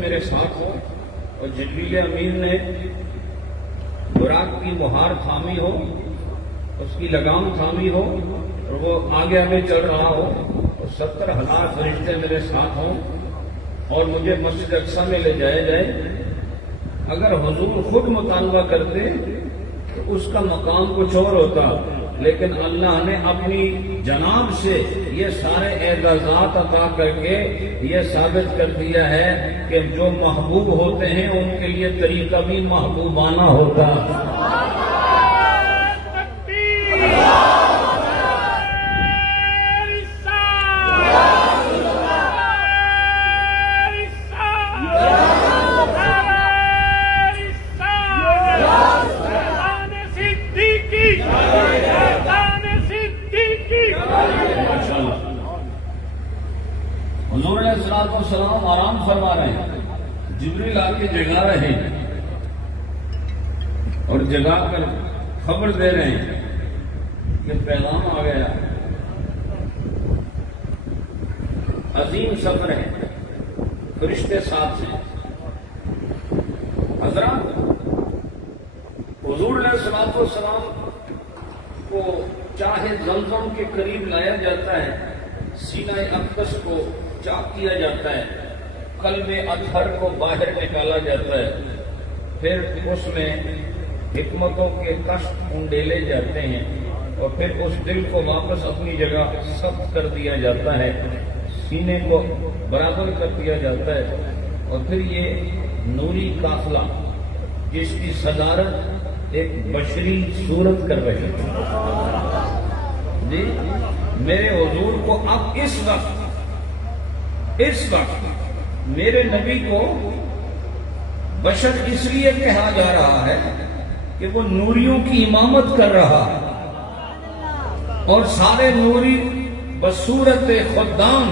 میرے ساتھ ہو اور جبریل امین نے براق کی مہار تھامی ہو، اس کی لگام تھامی ہو اور وہ آگے آگے چل رہا ہو اور 70,000 فرشتے میرے ساتھ ہوں اور مجھے مسجد اقصی میں لے جایا جائے۔ اگر حضور خود مطالبہ کرتے تو اس کا مقام کچھ اور ہوتا، لیکن اللہ نے اپنی جناب سے یہ سارے اعزازات عطا کر کے یہ ثابت کر دیا ہے کہ جو محبوب ہوتے ہیں ان کے لیے طریقہ بھی محبوبانہ ہوتا۔ حضور علیہ الصلوۃ والسلام آرام فرما رہے ہیں، جبریل آ کے جگا رہے ہیں اور جگا کر خبر دے رہے ہیں کہ پیغام آ گیا، عظیم سفر ہے، فرشتے ساتھ ہیں۔ حضرات، حضور علیہ الصلوۃ والسلام کو چاہے زمزم کے قریب لایا جاتا ہے، سینہ اقدس کو چاک کیا جاتا ہے، قلب اطہر کو باہر نکالا جاتا ہے، پھر اس میں حکمتوں کے کشف انڈیلے جاتے ہیں اور پھر اس دل کو واپس اپنی جگہ سخت کر دیا جاتا ہے، سینے کو برابر کر دیا جاتا ہے، اور پھر یہ نوری قافلہ جس کی صدارت ایک بشری صورت کر رہی ہے۔ جی میرے حضور کو اب اس وقت میرے نبی کو بشر اس لیے کہا جا رہا ہے کہ وہ نوریوں کی امامت کر رہا اور سارے نوری بصورت خدام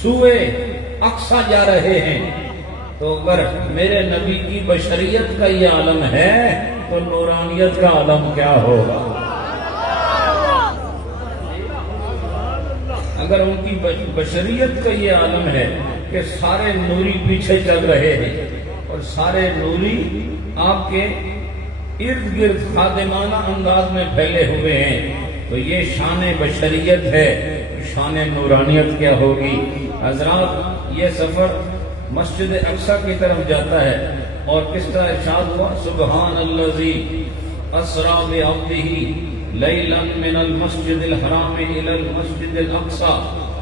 سوئے اقصی جا رہے ہیں، تو اگر میرے نبی کی بشریت کا یہ عالم ہے تو نورانیت کا عالم کیا ہوگا؟ اگر ان کی بشریت کا یہ عالم ہے کہ سارے نوری پیچھے چل رہے ہیں اور سارے نوری آپ کے ارد گرد خادمانہ انداز میں پھیلے ہوئے ہیں، تو یہ شان بشریت ہے، شان نورانیت کیا ہوگی؟ حضرات، یہ سفر مسجد اقصی کی طرف جاتا ہے اور کس طرح ارشاد ہوا؟ سبحان الذی اسریٰ بعبدہ لیلا من المسجد الحرام الى المسجد الاقصی،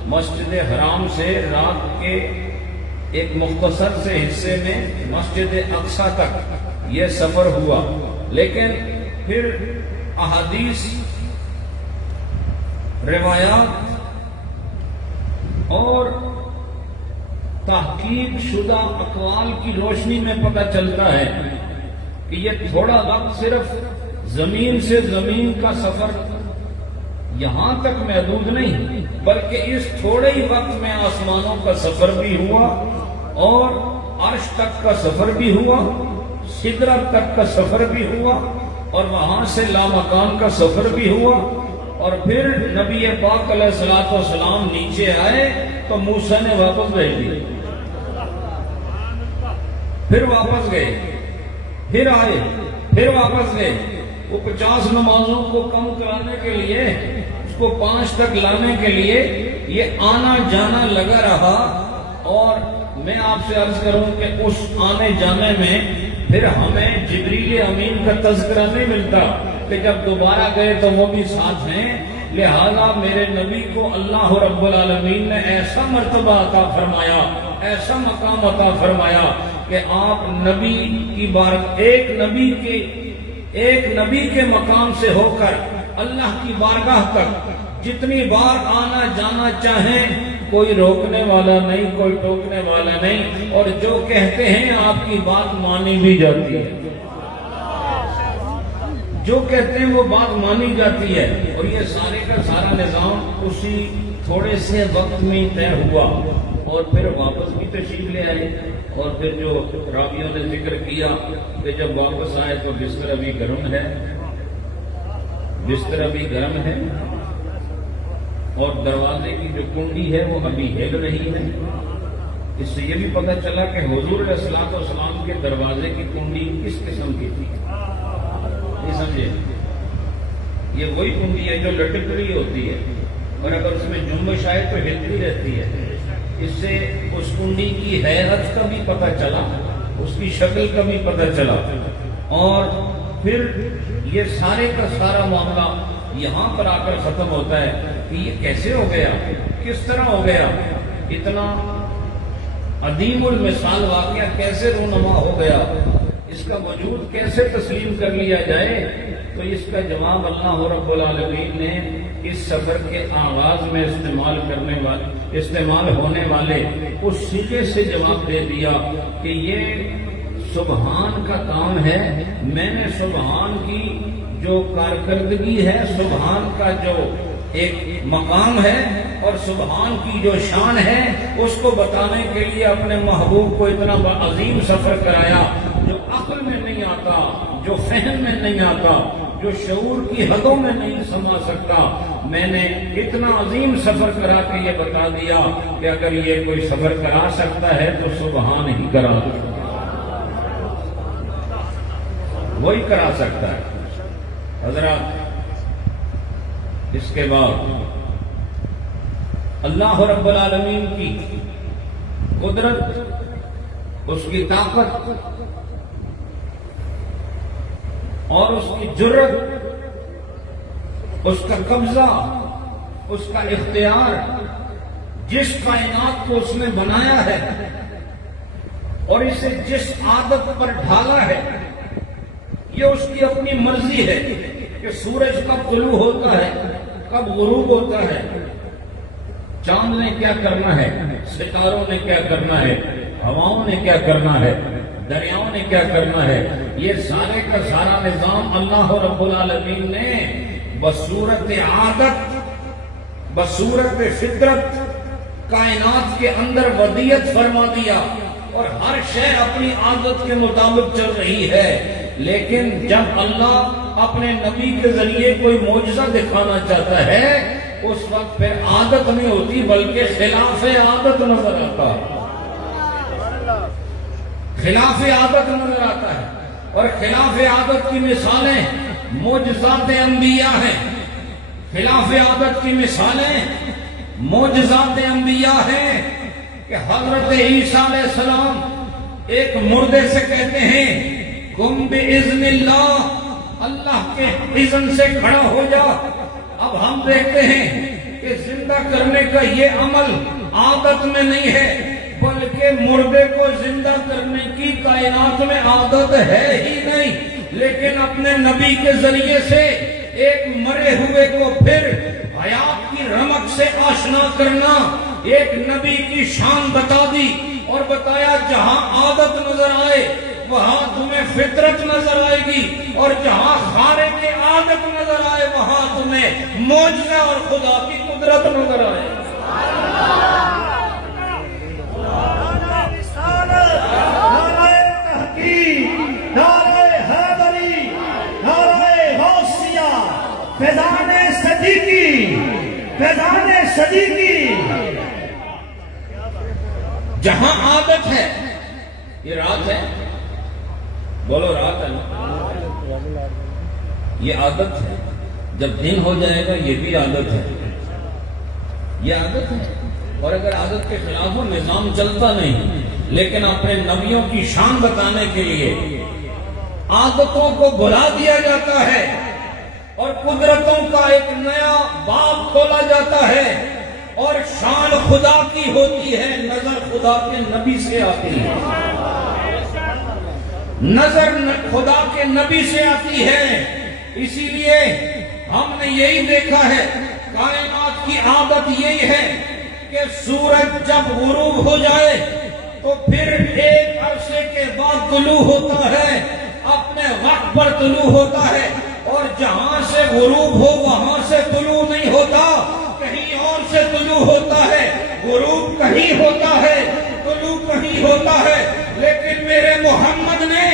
مسجد حرام سے رات کے ایک مختصر سے حصے میں مسجد اقصی تک یہ سفر ہوا، لیکن پھر احادیث، روایات اور تحقیق شدہ اقوال کی روشنی میں پتہ چلتا ہے کہ یہ تھوڑا وقت صرف زمین سے زمین کا سفر یہاں تک محدود نہیں، بلکہ اس تھوڑے ہی وقت میں آسمانوں کا سفر بھی ہوا اور عرش تک کا سفر بھی ہوا، سدرت تک کا سفر بھی ہوا اور وہاں سے لامکان کا سفر بھی ہوا، اور پھر نبی پاک علیہ الصلوۃ والسلام نیچے آئے تو موسیٰ نے واپس بھیج دیے، پھر واپس گئے، پھر آئے، پھر واپس گئے۔ وہ 50 نمازوں کو کم کرانے کے لیے، اس کو 5 تک لانے کے لیے یہ آنا جانا لگا رہا، اور میں آپ سے عرض کروں کہ اس آنے جانے میں پھر ہمیں جبریل امین کا تذکرہ نہیں ملتا کہ جب دوبارہ گئے تو وہ بھی ساتھ ہیں۔ لہذا میرے نبی کو اللہ رب العالمین نے ایسا مرتبہ عطا فرمایا، ایسا مقام عطا فرمایا کہ آپ نبی کی ایک نبی کے مقام سے ہو کر اللہ کی بارگاہ تک جتنی بار آنا جانا چاہیں، کوئی روکنے والا نہیں، کوئی ٹوکنے والا نہیں، اور جو کہتے ہیں آپ کی بات مانی بھی جاتی ہے، جو کہتے ہیں وہ بات مانی جاتی ہے، اور یہ سارے کا سارا نظام اسی تھوڑے سے وقت میں طے ہوا، اور پھر واپس بھی تشریف لے آئے، اور پھر جو راویوں نے ذکر کیا کہ جب واپس آئے تو بستر ابھی گرم ہے، بستر ابھی گرم ہے، اور دروازے کی جو کنڈی ہے وہ ابھی ہل رہی ہے، اس سے یہ بھی پتہ چلا کہ حضور علیہ الصلوۃ والسلام کے دروازے کی کنڈی کس قسم کی تھی. نہیں سمجھے؟ یہ وہی کنڈی ہے جو لٹک رہی ہوتی ہے اور اگر اس میں جنبش آئے تو ہلتی رہتی ہے. اس سے اس کنڈی کی حیرت کا بھی پتہ چلا, اس کی شکل کا بھی پتہ چلا, اور پھر یہ سارے کا سارا معاملہ یہاں پر آ کر ختم ہوتا ہے کہ یہ کیسے ہو گیا, کس طرح ہو گیا, اتنا عدیم المثال واقعہ کیسے رونما ہو گیا, اس کا وجود کیسے تسلیم کر لیا جائے. تو اس کا جواب اللہ رب العالمین نے اس سفر کے آغاز میں استعمال ہونے والے اس صیغے سے جواب دے دیا کہ یہ سبحان کا کام ہے. میں نے سبحان کی جو کارکردگی ہے, سبحان کا جو ایک مقام ہے اور سبحان کی جو شان ہے, اس کو بتانے کے لیے اپنے محبوب کو اتنا عظیم سفر کرایا جو عقل میں نہیں آتا, جو فہم میں نہیں آتا, جو شعور کی حدوں میں نہیں سما سکتا. میں نے اتنا عظیم سفر کرا کے یہ بتا دیا کہ اگر یہ کوئی سفر کرا سکتا ہے تو سبحان ہی کرا, وہی کرا سکتا ہے. حضرات, اس کے بعد اللہ رب العالمین کی قدرت, اس کی طاقت اور اس کی جرت, اس کا قبضہ, اس کا اختیار, جس کائنات کو اس نے بنایا ہے اور اسے جس عادت پر ڈھالا ہے, یہ اس کی اپنی مرضی ہے کہ سورج کب طلوع ہوتا ہے, کب غروب ہوتا ہے, چاند نے کیا کرنا ہے, ستاروں نے کیا کرنا ہے, ہواؤں نے کیا کرنا ہے, دریاؤں نے کیا کرنا ہے. یہ سارے کا سارا نظام اللہ رب العالمین نے بصورت عادت, بصورت فطرت کائنات کے اندر ودیت فرما دیا اور ہر شے اپنی عادت کے مطابق چل رہی ہے. لیکن جب اللہ اپنے نبی کے ذریعے کوئی معجزہ دکھانا چاہتا ہے, اس وقت پھر عادت نہیں ہوتی بلکہ خلاف عادت نظر آتا ہے, خلاف عادت نظر آتا ہے. اور خلاف عادت کی مثالیں معجزات انبیاء ہیں, خلاف عادت کی مثالیں معجزات انبیاء ہیں کہ حضرت عیسیٰ علیہ السلام ایک مردے سے کہتے ہیں قم باذن اللہ, اللہ کے اذن سے کھڑا ہو جا. اب ہم دیکھتے ہیں کہ زندہ کرنے کا یہ عمل عادت میں نہیں ہے بلکہ مردے کو زندہ کرنے کی کائنات میں عادت ہے ہی نہیں. لیکن اپنے نبی کے ذریعے سے ایک مرے ہوئے کو پھر حیات کی رمق سے آشنا کرنا, ایک نبی کی شان بتا دی اور بتایا جہاں عادت نظر آئے وہاں تمہیں فطرت نظر آئے گی, اور جہاں خارق کے عادت نظر آئے وہاں تمہیں معجزہ اور خدا کی قدرت نظر آئے. فیضان صدیقی, جہاں عادت ہے, یہ رات ہے, بولو رات ہے نا, یہ عادت ہے. جب دن ہو جائے گا یہ بھی عادت ہے, یہ عادت ہے. اور اگر عادت کے خلاف ہو نظام چلتا نہیں. لیکن اپنے نبیوں کی شان بتانے کے لیے عادتوں کو بھلا دیا جاتا ہے اور قدرتوں کا ایک نیا باب کھولا جاتا ہے, اور شان خدا کی ہوتی ہے, نظر خدا کے نبی سے آتی ہے, نظر خدا کے نبی سے آتی ہے. اسی لیے ہم نے یہی دیکھا ہے, کائنات کی عادت یہی ہے کہ سورج جب غروب ہو جائے تو پھر ایک عرصے کے بعد طلوع ہوتا ہے, اپنے وقت پر طلوع ہوتا ہے, اور جہاں سے غروب ہو وہاں سے طلوع نہیں ہوتا, کہیں اور سے طلوع ہوتا ہے. غروب کہیں ہوتا ہے, طلوع کہیں ہوتا ہے. لیکن میرے محمد نے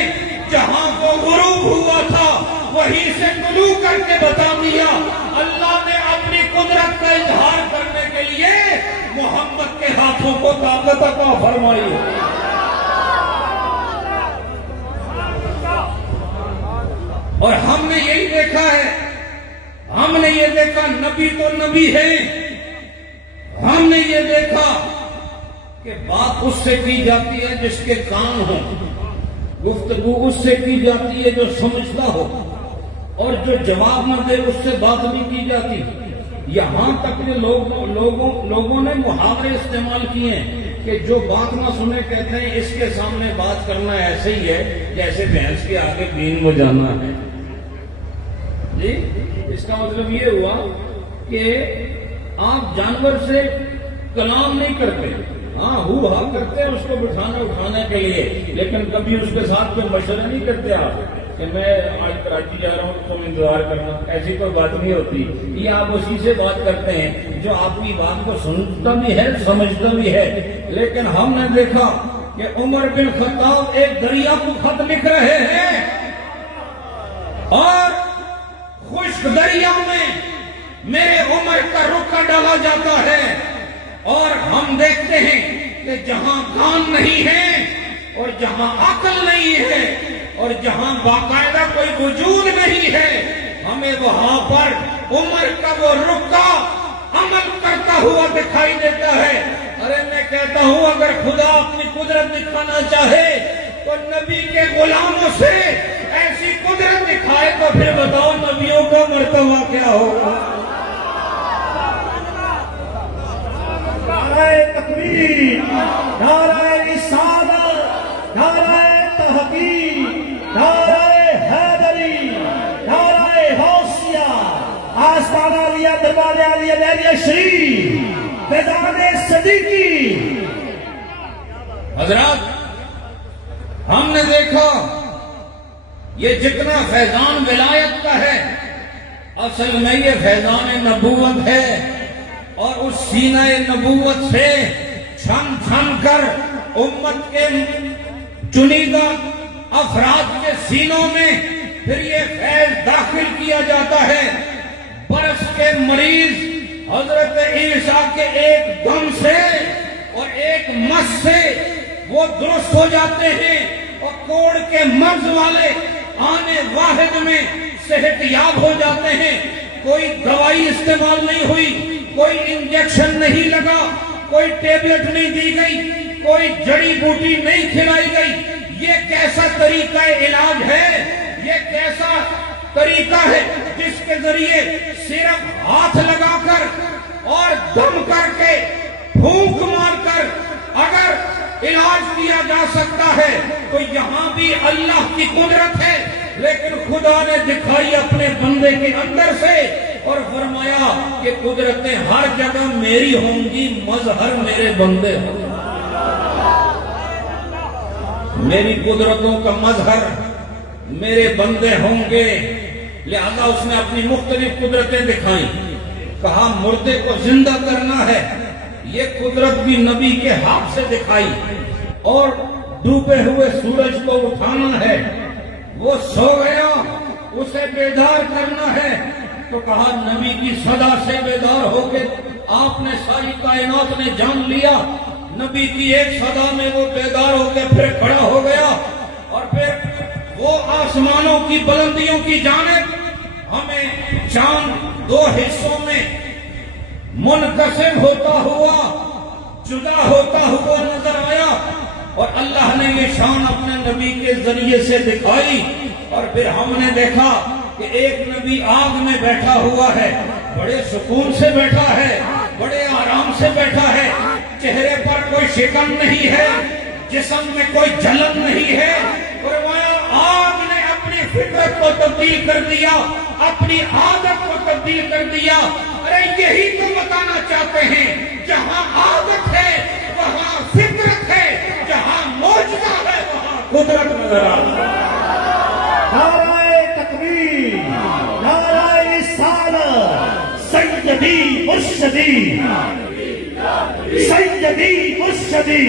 جہاں کو غروب ہوا تھا وہیں سے طلوع شروع کر کے بتا دیا. اللہ نے اپنی قدرت کا اظہار کرنے کے لیے محمد کے ہاتھوں کو طاقت عطا فرمائی. اور ہم نے یہی دیکھا ہے, ہم نے یہ دیکھا نبی تو نبی ہے, ہم نے یہ دیکھا کہ بات اس سے کی جاتی ہے جس کے کان ہوں, گفتگو اس سے کی جاتی ہے جو سمجھتا ہو, اور جو جواب نہ دے اس سے بات نہیں کی جاتی. یہاں تک کہ لوگوں نے محاورے استعمال کیے ہیں کہ جو بات نہ سنے کہتے ہیں اس کے سامنے بات کرنا ایسے ہی ہے جیسے بھینس کے آگے بین بجانا ہے. جی, اس کا مطلب یہ ہوا کہ آپ جانور سے کلام نہیں کرتے, ہاں ہو ہا کرتے ہیں اس کو بٹھانا اٹھانے کے لیے, لیکن کبھی اس کے ساتھ کوئی مشورہ نہیں کرتے آپ کہ میں آج کراچی جا رہا ہوں تم انتظار کرنا. ایسی کوئی بات نہیں ہوتی. یہ آپ اسی سے بات کرتے ہیں جو آپ کی بات کو سنتا بھی ہے, سمجھتا بھی ہے. لیکن ہم نے دیکھا کہ عمر بن خطاب ایک دریا کو خط لکھ رہے ہیں اور خشک دریا میں میرے عمر کا رکا ڈالا جاتا ہے, اور ہم دیکھتے ہیں کہ جہاں کان نہیں ہے اور جہاں عقل نہیں ہے اور جہاں باقاعدہ کوئی وجود نہیں ہے, ہمیں وہاں پر عمر کا وہ رکا عمل کرتا ہوا دکھائی دیتا ہے. ارے میں کہتا ہوں اگر خدا اپنی قدرت دکھانا چاہے تو نبی کے غلاموں سے ایسی قدرت دکھائے تو پھر بتاؤ نبیوں کا مرتبہ کیا ہوگا. نعرہ تکبیر, نعرہ رسالت, نعرہ تحقیق, نعرہ حیدری, نعرہ غوثیہ, آستانہ علیہ دربار علیہ لیلیہ شریف, فیضان صدیقی. حضرات, ہم نے دیکھا یہ جتنا فیضان ولایت کا ہے اصل میں یہ فیضان نبوت ہے, اور اس سینہ نبوت سے چھن چھن کر امت کے چنیدہ افراد کے سینوں میں پھر یہ فیض داخل کیا جاتا ہے. برس کے مریض حضرت عیسیٰ کے ایک دم سے اور ایک مس سے وہ درست ہو جاتے ہیں, اور کوڑ کے مرض والے آنے واحد میں صحت یاب ہو جاتے ہیں. کوئی دوائی استعمال نہیں ہوئی, کوئی انجیکشن نہیں لگا, کوئی ٹیبلٹ نہیں دی گئی, کوئی جڑی بوٹی نہیں کھلائی گئی. یہ کیسا طریقہ علاج ہے, یہ کیسا طریقہ ہے جس کے ذریعے صرف ہاتھ لگا کر اور دم کر کے پھونک مار کر اگر علاج کیا جا سکتا ہے. تو یہاں بھی اللہ کی قدرت ہے, لیکن خدا نے دکھائی اپنے بندے کے اندر سے اور فرمایا کہ قدرتیں ہر جگہ میری ہوں گی, مظہر میرے بندے ہوں. میری قدرتوں کا مظہر میرے بندے ہوں گے. لہذا اس نے اپنی مختلف قدرتیں دکھائیں. کہا مردے کو زندہ کرنا ہے, یہ قدرت بھی نبی کے ہاتھ سے دکھائی. اور ڈوبے ہوئے سورج کو اٹھانا ہے, وہ سو گیا اسے بیدار کرنا ہے. تو کہا نبی کی صدا سے بیدار ہو کے آپ نے ساری کائنات نے جان لیا. نبی کی ایک صدا میں وہ بیدار ہو کے پھر کھڑا ہو گیا, اور پھر وہ آسمانوں کی بلندیوں کی جانب ہمیں چاند دو حصوں میں منقسم ہوتا ہوا, جدا ہوتا ہوا نظر آیا. اور اللہ نے یہ شان اپنے نبی کے ذریعے سے دکھائی. اور پھر ہم نے دیکھا کہ ایک نبی آگ میں بیٹھا ہوا ہے, بڑے سکون سے بیٹھا ہے, بڑے آرام سے بیٹھا ہے, چہرے پر کوئی شکن نہیں ہے, جسم میں کوئی جلن نہیں ہے. فرمایا آگ نے اپنی فطرت کو تبدیل کر دیا, اپنی عادت کو تبدیل کر دیا. ارے یہی تو بتانا چاہتے ہیں, جہاں عادت ہے وہاں فطرت ہے, جہاں موجودہ ہے وہاں قدرت نظر آتی ہے. نعرہ تکبیر, نعرہ رسالت, سیدی مرشدی, سیدی مرشدی.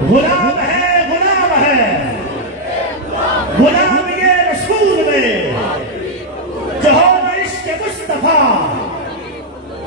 غلام ہے, غلام ہے, غلام یہ رسول میں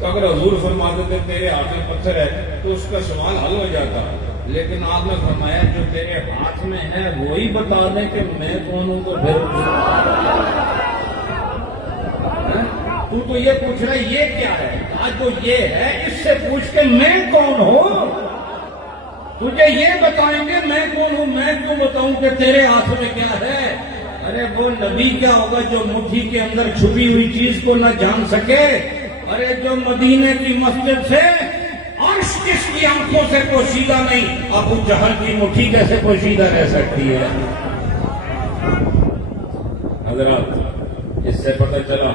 تو اگر حضور فرما دیتے تیرے ہاتھ میں پتھر ہے تو اس کا سوال حل ہو جاتا. لیکن آپ نے فرمایا جو تیرے ہاتھ میں ہے وہی بتا دیں کہ میں کون ہوں. تو پھر تو یہ پوچھ رہا ہے یہ کیا ہے؟ آج جو یہ ہے اس سے پوچھ کے میں کون ہوں. تجھے یہ بتائیں گے میں کون ہوں. میں کیوں بتاؤں کہ تیرے ہاتھ میں کیا ہے؟ ارے وہ نبی کیا ہوگا جو مٹھی کے اندر چھپی ہوئی چیز کو نہ جان سکے؟ ارے جو مدینے کی مسجد سے عرش کس کی آنکھوں سے پوشیدہ نہیں، ابو جہل کی مٹھی کیسے پوشیدہ رہ سکتی ہے؟ حضرات اس سے پتہ چلا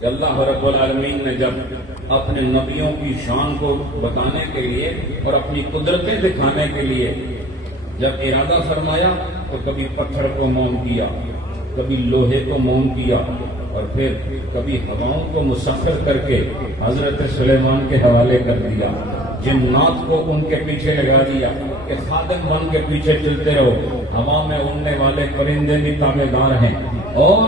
کہ اللہ رب العالمین نے جب اپنے نبیوں کی شان کو بتانے کے لیے اور اپنی قدرتیں دکھانے کے لیے جب ارادہ فرمایا تو کبھی پتھر کو موم کیا، کبھی لوہے کو موم کیا، اور پھر کبھی ہواؤں کو مسخر کر کے حضرت سلیمان کے حوالے کر دیا، جنات کو ان کے پیچھے لگا دیا کہ خادم بن کے پیچھے چلتے رہو. ہوا میں اڑنے والے پرندے بھی تابع دار ہیں اور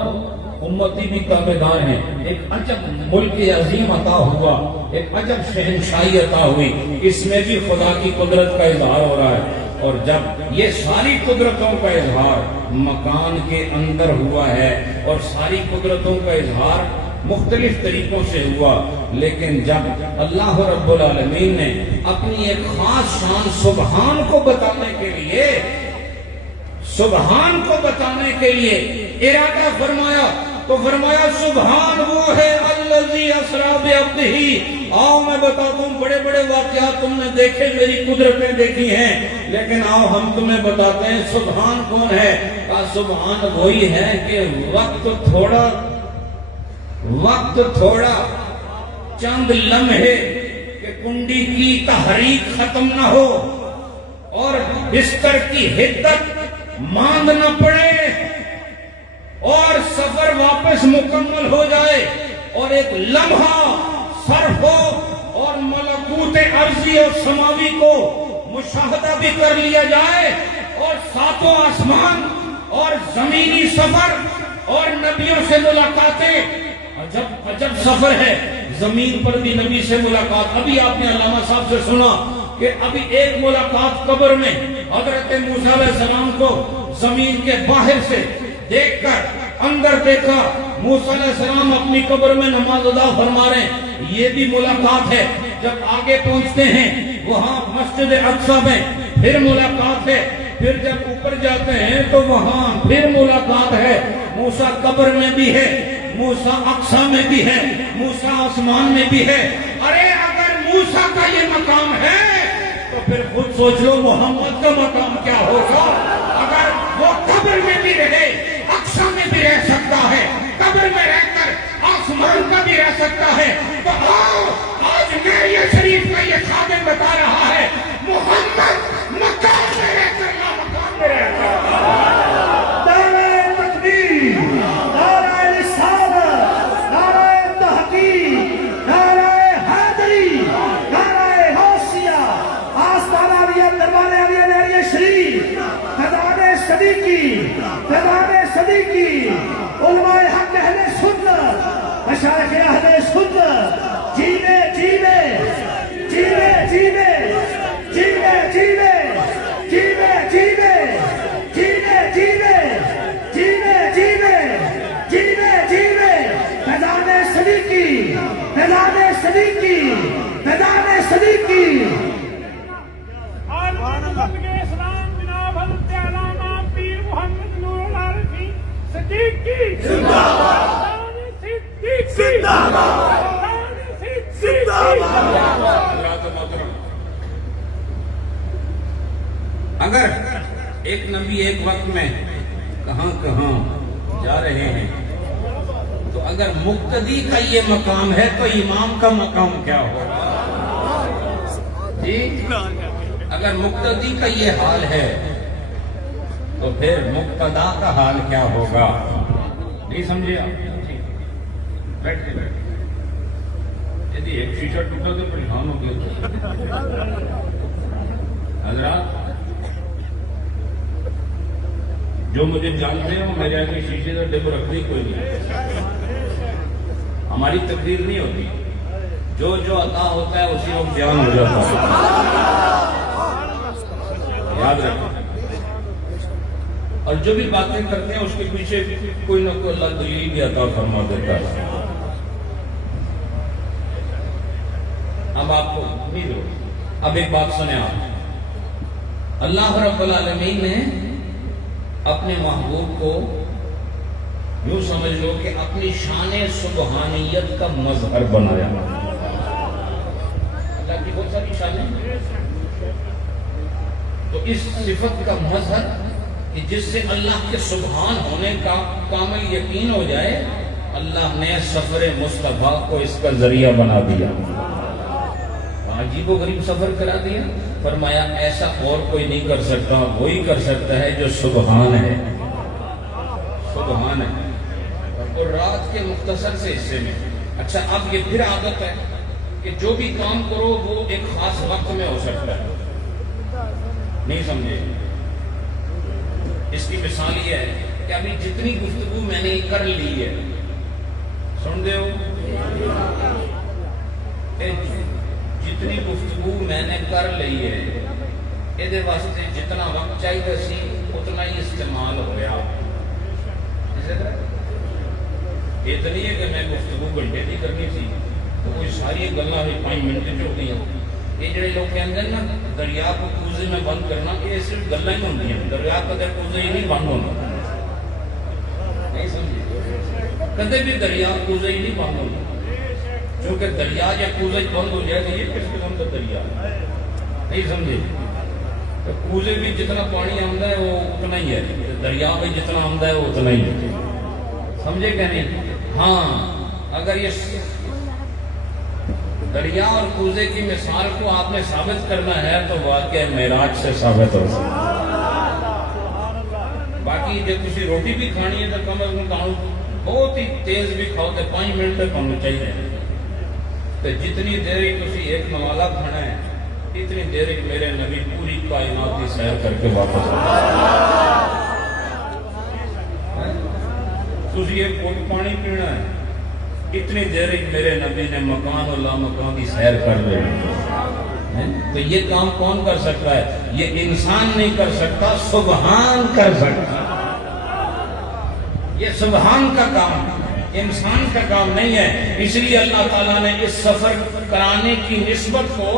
امتی بھی تابع دار ہیں. ایک عجب ملک عظیم عطا ہوا، ایک عجب شہنشاہی عطا ہوئی، اس میں بھی خدا کی قدرت کا اظہار ہو رہا ہے. اور جب یہ ساری قدرتوں کا اظہار مکان کے اندر ہوا ہے اور ساری قدرتوں کا اظہار مختلف طریقوں سے ہوا، لیکن جب اللہ رب العالمین نے اپنی ایک خاص شان سبحان کو بتانے کے لیے ارادہ فرمایا تو فرمایا سبحان وہ ہے الذی اسری بعبدہ. آؤ میں بتاتا ہوں، بڑے بڑے واقعات تم نے دیکھے، میری قدرتیں دیکھی ہیں، لیکن آؤ ہم تمہیں بتاتے ہیں سبحان کون ہے. کہا سبحان وہی ہے کہ وقت تھوڑا چند لمحے کہ کنڈی کی تحریک ختم نہ ہو اور بستر کی حدت ماند نہ پڑے اور سفر واپس مکمل ہو جائے اور ایک لمحہ صرف ہو اور ملکوت ارضی اور سماوی کو مشاہدہ بھی کر لیا جائے اور ساتوں آسمان اور زمینی سفر اور نبیوں سے ملاقاتیں. عجب سفر ہے، زمین پر بھی نبی سے ملاقات. ابھی آپ نے علامہ صاحب سے سنا کہ ابھی ایک ملاقات قبر میں حضرت موسیٰ علیہ السلام کو زمین کے باہر سے دیکھ کر اندر دیکھا، موسیٰ علیہ السلام اپنی قبر میں نماز ادا فرما رہے ہیں. یہ بھی ملاقات ہے. جب آگے پہنچتے ہیں وہاں مسجد اقصی میں پھر ملاقات ہے. پھر جب اوپر جاتے ہیں تو وہاں پھر ملاقات ہے. موسیٰ قبر میں بھی ہے، موسیٰ اقصی میں بھی ہے، موسیٰ آسمان میں بھی ہے. ارے اگر موسیٰ کا یہ مقام ہے تو پھر خود سوچ لو محمد کا مقام کیا ہوگا. اگر وہ قبر میں بھی رہے، اقصی میں بھی رہ سکتا ہے، قبر میں رہ کر آسمان کا بھی رہ سکتا ہے، تو آؤ آج میں یہ شریف کا یہ خادم بتا رہا ہے محمد مقام میں رہ کر لا مقام میں رہ کر. نعرہ تکبیر، نعرہ رسالت، نعرہ تحقیق، نعرہ حیدری، نعرہ غوثیہ، آستانہ علیہ دربار علیہ نعرہ شریف، خزانہ صدیقی، علماء حق اہل سنت، مشایخ اہل سنت، جیوے جیوے جیوے جیوے جیوے جیوے جیوے جیوے جیوے جیوے جیوے جیوے جیوے جیوے خزانہ صدیقی، خزانہ صدیقی، خزانہ صدیقی. اگر ایک نبی ایک وقت میں کہاں جا رہے ہیں تو اگر مقتدی کا یہ مقام ہے تو امام کا مقام کیا ہوگا؟ جی اگر مقتدی کا یہ حال ہے تو پھر مقتدا کا حال کیا ہوگا؟ نہیں سمجھے آپ؟ بیٹھے یدی ایک شیشہ ٹوٹا تو پریشان ہو گیا. حضرات جو مجھے جانتے ہیں وہ میرے آگے شیشے کا ڈب رکھنے کوئی نہیں. ہماری تقریر نہیں ہوتی. جو جو عطا ہوتا ہے اسی وقت بیان ہو جاتا ہے، یاد رکھیں۔ اور جو بھی باتیں کرتے ہیں اس کے پیچھے کوئی نہ کوئی اللہ دلیل بھی عطا فرما دیتا ہے۔ اب آپ کو امید ہو، اب ایک بات سنیں آپ، اللہ رب العالمین نے اپنے محبوب کو یوں سمجھ لو کہ اپنی شان سبحانیت کا مظہر بنایا۔ اللہ کی بہت ساری شانیں، تو اس صفت کا مظہر کہ جس سے اللہ کے سبحان ہونے کا کامل یقین ہو جائے، اللہ نے سفر مصطفیٰ کو اس کا ذریعہ بنا دیا، عجیب و غریب سفر کرا دیا۔ فرمایا ایسا اور کوئی نہیں کر سکتا، وہی کر سکتا ہے جو سبحان ہے، سبحان ہے۔ اور رات کے مختصر سے حصے میں، اچھا اب یہ پھر عادت ہے کہ جو بھی کام کرو وہ ایک خاص وقت میں ہو سکتا ہے، نہیں سمجھے؟ اس کی مثال یہ ہے کہ ابھی جتنی گفتگو میں نے کر لی ہے، سن دے ہو، جتنی گفتگو میں نے کر لی ہے، یہ واسطے جتنا وقت چاہیے سی اتنا ہی استعمال ہویا۔ اتنی ہے کہ میں گفتگو گھنٹے کی کرنی سی تو کوئی ساری گلاں 5 منٹ ہو گئی۔ یہ جڑے لوگ کہتے ہیں نا دریا کو کوزے میں بند کرنا، یہ صرف گلاں ہی ہوتی ہیں، دریا کا در کوزے ہی نہیں بند ہونا، نہیں سمجھے؟ کدے بھی دریا کوزے ہی نہیں بند ہونا، کیونکہ دریا جب کوزے بند ہو جائے تو یہ کس قسم کا دریا ہے، نہیں سمجھے؟ تو کوزے بھی جتنا پانی آمدا ہے وہ اتنا ہی ہے، دریا میں جتنا آمدا ہے وہ اتنا ہی ہے، سمجھے کہ نہیں؟ ہاں اگر یہ دریا اور کوزے کی مثال کو آپ نے ثابت کرنا ہے تو واقعہ معراج سے ثابت ہو سکتا۔ باقی جب کسی روٹی بھی کھانی ہے تو کم از کم بہت ہی تیز بھی کھاؤ تو 5 منٹ تک ہونا چاہیے، تو جتنی دیر تسی ایک نوالا کھانا ہے اتنی دیر میرے نبی پوری کائنات کی سیر کر کے واپس تسی ایک گھٹ پانی پینا ہے، اتنی دیر میرے نبی نے مکان و لامکان کی سیر کر لی۔ تو یہ کام کون کر سکتا ہے؟ یہ انسان نہیں کر سکتا، سبحان کر سکتا۔ یہ سبحان کا کام، انسان کا کام نہیں ہے۔ اس لیے اللہ تعالیٰ نے اس سفر کرانے کی نسبت کو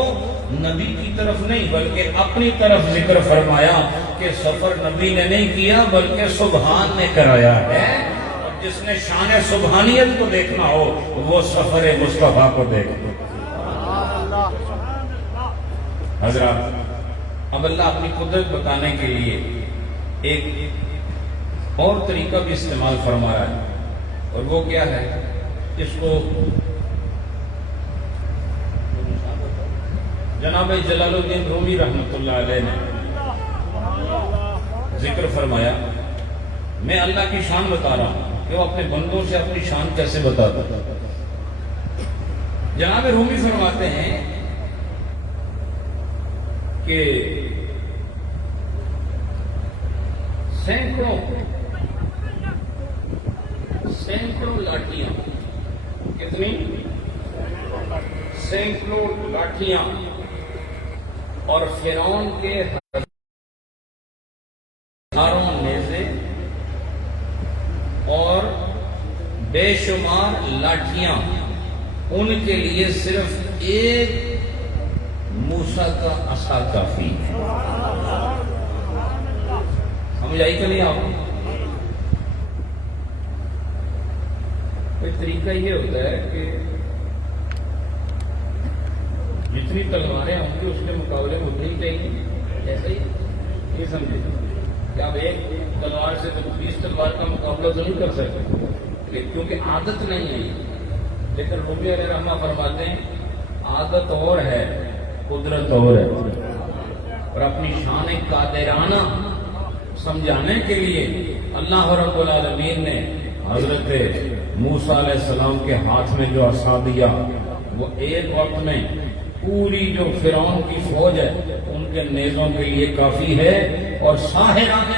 نبی کی طرف نہیں بلکہ اپنی طرف ذکر فرمایا کہ سفر نبی نے نہیں کیا بلکہ سبحان نے کرایا ہے۔ جس نے شان سبحانیت کو دیکھنا ہو وہ سفر مصطفیٰ کو دیکھنا۔ حضرات اب اللہ اپنی قدرت بتانے کے لیے ایک اور طریقہ بھی استعمال فرما رہا ہے، اور وہ کیا ہے؟ اس کو جناب جلال الدین رومی رحمۃ اللہ علیہ نے ذکر فرمایا، میں اللہ کی شان بتا رہا ہوں کہ وہ اپنے بندوں سے اپنی شان کیسے بتاتا۔ جناب رومی فرماتے ہیں کہ سینکڑوں لاٹھیاں، کتنی؟ سینکڑوں لاٹھیاں اور فرعون کے ہزاروں نیزے اور بے شمار لاٹھیاں، ان کے لیے صرف ایک موسیٰ کا عصا کافی ہے۔ سمجھ آئی کہ نہیں آپ کو؟ کوئی طریقہ یہ ہوتا ہے کہ جتنی تلواریں ہوں گی اس کے مقابلے میں اتنی چاہیے، ایسا ہی یہ سمجھے کہ آپ ایک تلوار سے 20 تلوار کا مقابلہ تو نہیں کر سکتے، کیونکہ عادت نہیں ہے۔ لیکن رومی علیہ رحمہ فرماتے ہیں عادت اور ہے، قدرت اور ہے، اور اپنی شان قادرانہ سمجھانے کے لیے اللہ رب العالمین نے حضرت موسیٰ علیہ السلام کے ہاتھ میں جو عصا دیا وہ ایک وقت میں پوری جو فرعون کی فوج ہے ان کے نیزوں کے لیے کافی ہے، اور ساحران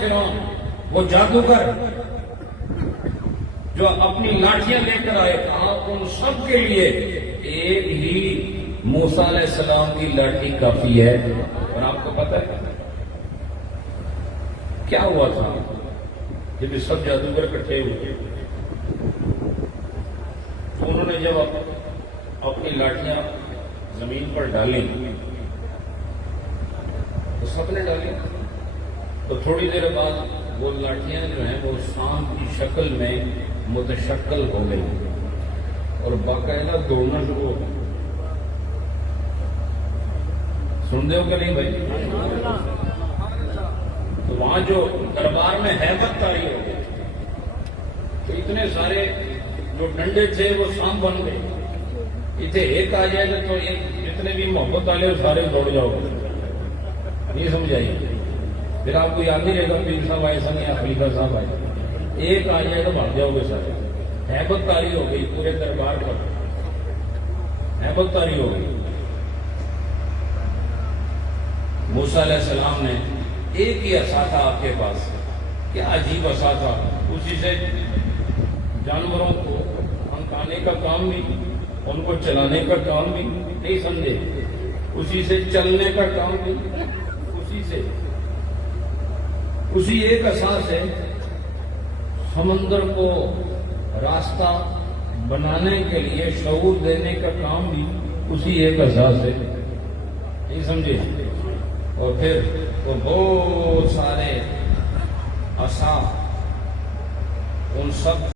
فرعون، وہ جادوگر جو اپنی لاٹیاں لے کر آئے، کہا ان سب کے لیے ایک ہی موسیٰ علیہ السلام کی لاٹھی کافی ہے۔ اور آپ کو پتہ ہے کیا ہوا تھا جب یہ سب جادوگر اکٹھے ہوئے؟ تو انہوں نے جب اپنی لاٹیاں زمین پر ڈالیں تو سب نے ڈالی، تو تھوڑی دیر بعد وہ لاٹیاں جو ہیں وہ سانپ کی شکل میں متشکل ہو گئی اور باقاعدہ دوڑنا شروع ہو گئی۔ سنتے ہو کہ نہیں بھائی؟ تو وہاں جو دربار میں ہیبت تاری ہو گئی، تو اتنے سارے جو ڈنڈے تھے وہ سانپ بن گئے۔ اتنے ایک آ جائے گا تو جتنے بھی محبت والے سارے دوڑ جاؤ گے، نہیں سمجھائیے؟ پھر آپ کو یاد نہیں رہے گا پیر صاحب آئے سن یا خلیفہ صاحب آئے، ایک آ جائے تو بھاگ جاؤ گے سارے۔ ہیبت تاری ہو گئی پورے دربار پر، ہیبت تاری ہو گئی۔ موسیٰ علیہ السلام نے ایک ہی عصا تھا آپ کے پاس، کیا عجیب عصا تھا، اسی سے جانوروں کو ہنکانے کا کام بھی، ان کو چلانے کا کام بھی، نہیں سمجھے؟ اسی سے چلنے کا کام بھی، اسی سے، اسی ایک عصا سے سمندر کو راستہ بنانے کے لیے شعور دینے کا کام بھی اسی ایک عصا سے، نہیں سمجھے؟ اور پھر وہ بہت سارے عصا ان سب